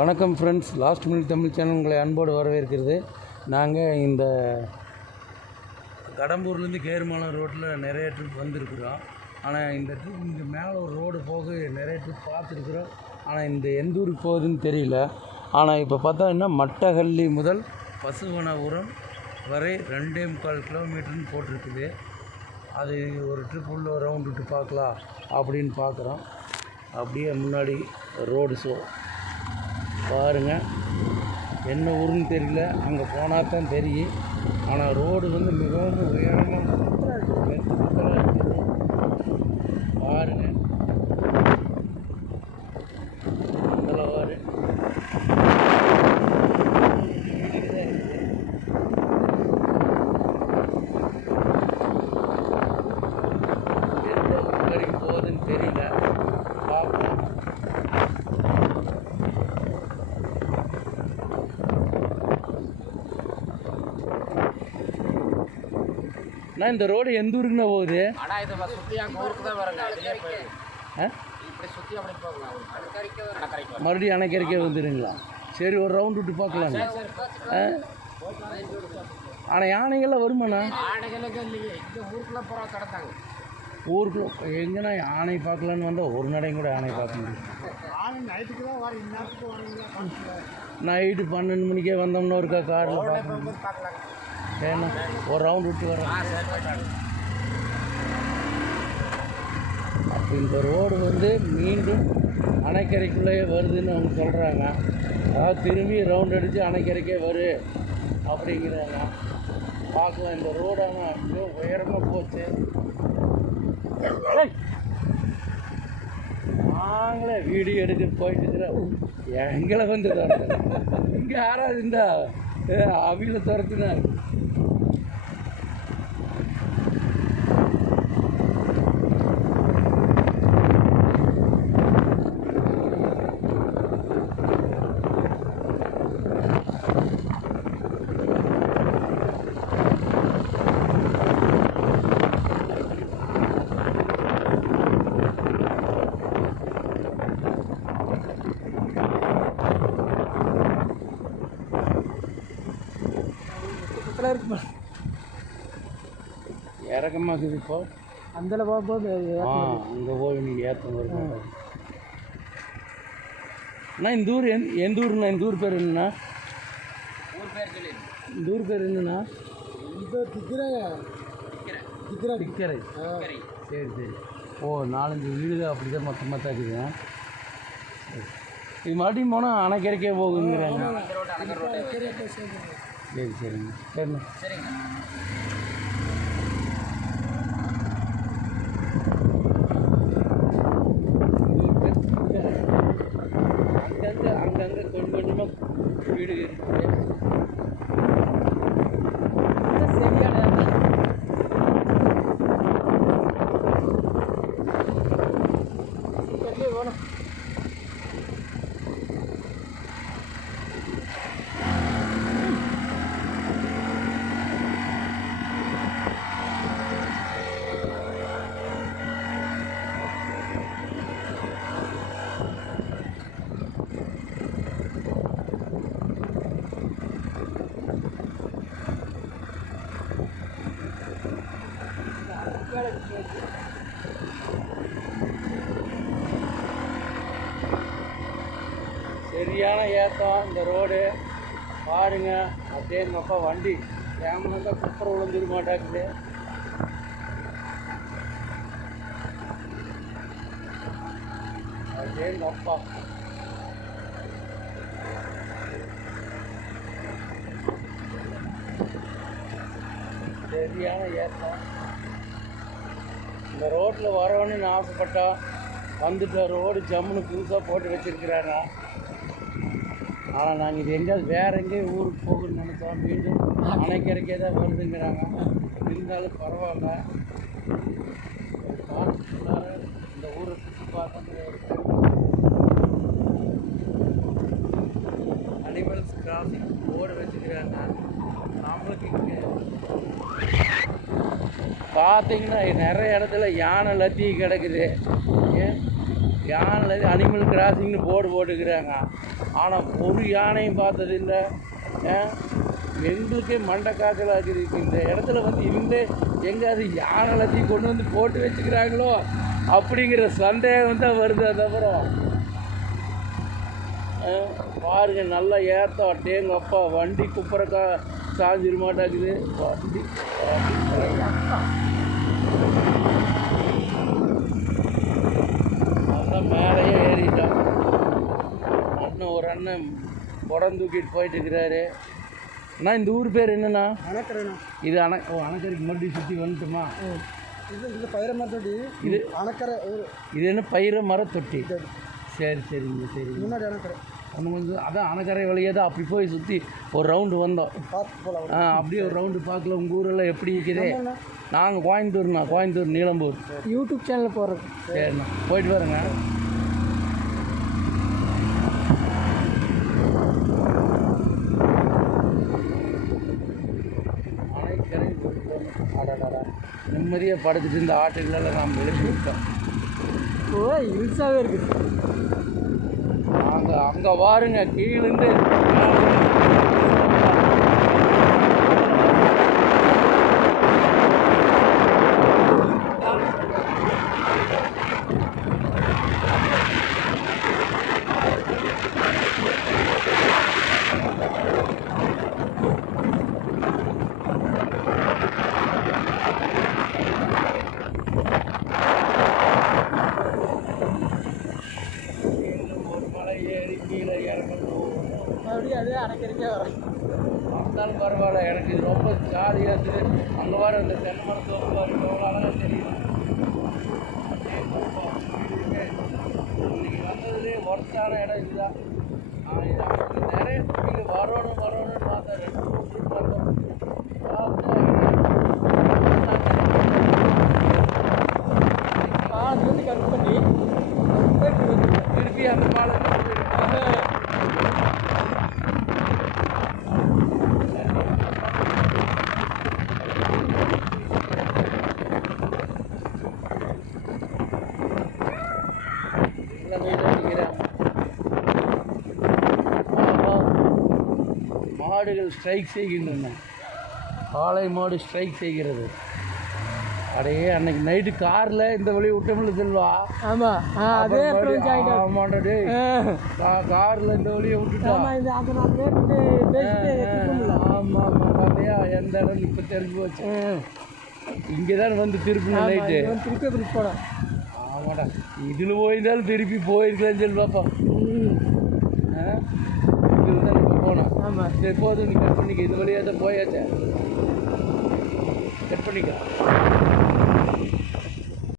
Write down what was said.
வணக்கம் friends, last minute Tamil channel உங்களை அன்போடு வரவேற்கிறது. நாங்கள் இந்த கடம்பூர்லேருந்து கேருமாலம் ரோட்டில் நிறைய ட்ரிப் வந்திருக்கிறோம். ஆனால் இந்த ட்ரிப் இங்கே மேலே ஒரு ரோடு போக நிறைய ட்ரிப் பார்த்துருக்குறோம். ஆனால் இந்த எந்த ஊருக்கு போகுதுன்னு தெரியல. ஆனால் இப்போ பார்த்தோன்னா மட்டஹள்ளி முதல் பசுவனபுரம் வரை 2.25 கிலோமீட்டர்னு போட்டிருக்குது. அது ஒரு ட்ரிப் உள்ள ரவுண்ட் விட்டு பார்க்கலாம் அப்படின்னு பார்க்குறோம். அப்படியே முன்னாடி ரோடு ஷோ பாருங்கள். என்ன ஊருன்னு தெரியல, அங்கே போனால் தான் தெரியும். ஆனால் ரோடு வந்து மிகவும் உயரமாக பாருங்கள். நல்லவாறு எந்த வரைக்கும் போகுதுன்னு தெரியல, பார்ப்போம். நான் இந்த ரோடு எந்த ஊருக்குண்ணா போகுது? மறுபடியும் அணைக்கரைக்கே வந்துடுங்களா? சரி, ஒரு ரவுண்ட் விட்டு பார்க்கலாங்க. ஆனால் யானைகள்லாம் வருமாண்ணா? ஊருக்குள்ள எங்கன்னா யானை பார்க்கலான்னு வந்தால் ஒரு நடையும் கூட யானை பார்க்க முடியும். நைட்டு 12 மணிக்கே வந்தோம்னா இருக்கா காரில் பார்க்க. ஏன்னா ஒரு ரவுண்ட் விட்டு வரோம். அப்போ இந்த ரோடு வந்து மீண்டும் அணைக்கரைக்குள்ளேயே வருதுன்னு அவங்க சொல்கிறாங்க. அதாவது திரும்பி ரவுண்ட் அடித்து அணைக்கரைக்கே வரும் அப்படிங்கிறாங்க. பார்க்கலாம். இந்த ரோடு ஆனால் இன்னும் உயரமாக போச்சு. நாங்களே வீடியோ எடுக்க போயிட்டு இருக்கிறோம். எங்களை வந்து இங்கே யாராவது இருந்தா அவில துரத்துனா இறக்கமாக இருக்குது. இப்போ அந்த பார்ப்போது அங்கே போய் நீங்கள் ஏற்ற வருங்க. அண்ணா இந்த ஊர் எந்த ஊருண்ணா? இந்த ஊர் பேர் என்னண்ணா? இந்த ஊர் பேர் என்னண்ணா? திக்கரை. சரி சரி. ஓ, 4-5 வீடு அப்படி தான் மொத்தமாக தான் இருக்குதுங்க. இது மறுபடியும் போனால் அணைக்கரைக்கே போகுங்கிறாங்க. சரி சரிங்க. சரிண்ணா. அங்கங்கே கொஞ்சம் கொஞ்சமாக வீடு இருக்குது. சரியான ஏற்றம் இந்த ரோடு பாருங்க. அப்படியே அப்பா வண்டி கேமரா தான் குப்பரை விழுந்துட மாட்டாக்குது. அப்படியே அப்பா சரியான ஏற்றம். இந்த ரோட்டில் வரணும்னு ஆசைப்பட்டோம், வந்துட்டு ரோடு ஜம்முன்னு புதுசாக போட்டு வச்சுருக்கிறாங்க. ஆனால் நாங்கள் இது எங்கேயாவது வேறு எங்கேயும் ஊருக்கு போகணும்னு நினச்சோம். மீண்டும் அணைக்கரைக்கே தான் வருதுங்கிறாங்க. இருந்தாலும் பரவாயில்ல. இந்த ஊரை சுற்றி பார்க்க அனிமல்ஸ் கிராசிங் போர்டு வச்சுக்கிறாங்க. நம்மளுக்கு இங்கே பார்த்தீங்கன்னா நிறைய இடத்துல யானை லத்தி கிடக்குது. ஏன் யானை அனிமல் கிராசிங்னு போர்டு போட்டுக்கிறாங்க. ஆனால் ஒரு யானையும் பார்த்ததில்லை. எங்களுக்கே மண்டை காய்ச்சல் ஆகுது. இந்த இடத்துல வந்து இந்த எங்கேயாவது யானை எல்லாத்தையும் கொண்டு வந்து போட்டு வச்சுக்கிறாங்களோ அப்படிங்கிற சந்தேகம் தான் வருது. அதுக்கப்புறம் பாருங்க, நல்லா ஏற்றம் டேங்கப்பா, வண்டி குப்பரக்கா சாஞ்சிட மாட்டாக்குது. வண்டி அதான் மேலேயே ஏறிட்டோம். அண்ணன் ஒரு அண்ணன் குடம் தூக்கிட்டு போயிட்டு இருக்கிறாரு. அண்ணா இந்த ஊர் பேர் என்னண்ணா? அணக்கரைண்ணா. இது அணக்கரைக்கு மறுபடியும் சுற்றி வந்துட்டுமா? இது பயிர மரத்தொட்டி. இது அணக்கரை. இது என்ன பயிர மரத்தொட்டி? சரி சரிங்க சரி. முன்னாடி அணக்கரை ஒன்று வந்து அதான் அணக்கரை வழியாக தான் அப்படி போய் சுற்றி ஒரு ரவுண்டு வந்தோம். பார்த்து போகலாம். அப்படியே ஒரு ரவுண்டு பார்க்கல. உங்கள் ஊரெல்லாம் எப்படி இருக்குது? நாங்கள் கோயம்புத்தூர் நீலம்பூர். யூடியூப் சேனலில் போடுறது. சரிண்ணா, போயிட்டு வரேங்க. அணைக்கரை நிம்மதியாக படுத்துட்டு இந்த ஆட்டுகளெல்லாம் நாம் எழுப்பி விட்டோம். இருசாகவே இருக்குது. அங்கே பாருங்க, கீழேருந்து மறுபடியும் அதே அணைக்கரைக்கே வரும். பார்த்தாலும் பரவாயில்ல, எனக்கு இது ரொம்ப ஜாலியாக இருக்குது. அங்கே வர அந்த தென்னை மரத்தோடு பாருங்க, எவ்வளோ அழகாக தெரியும். இன்னைக்கு வந்ததுலேயே ஒர்த்தான இடம் இதுதான். நிறைய நீங்கள் வரணும்னு பார்த்தா 2 மூணு பார்த்தோம். பாலத்துலேருந்து கட் பண்ணி திருப்பி அந்த பாலத்தில் மாடுகள் ஸ்ட்ரைக் செய்கின்றன. காளை மாடு ஸ்ட்ரைக் செய்கிறது. அடையே அன்னைக்கு நைட்டு காரில் இந்த வழி விட்டோம்ல செல்வா. ஆமாம், அதே ஆமாண்டே, காரில் இந்த வழியை விட்டுட்டா. ஆமாம் ஆமாம், பார்த்தியா எந்த இடம் இப்போ தெரிஞ்சு போச்சு. இங்கே தான் வந்து திருப்பி நைட்டு திருப்பி போனேன். ஆமாடா, இதில் போயிருந்தாலும் திருப்பி போயிருக்கலாம் செல்வாப்பா. இதில் தான் இப்போ போனோம். ஆமாம், சரி போதும், நீ கட் பண்ணிக்க. இந்த வழியாக தான் போயாச்சே, கட் பண்ணிக்க.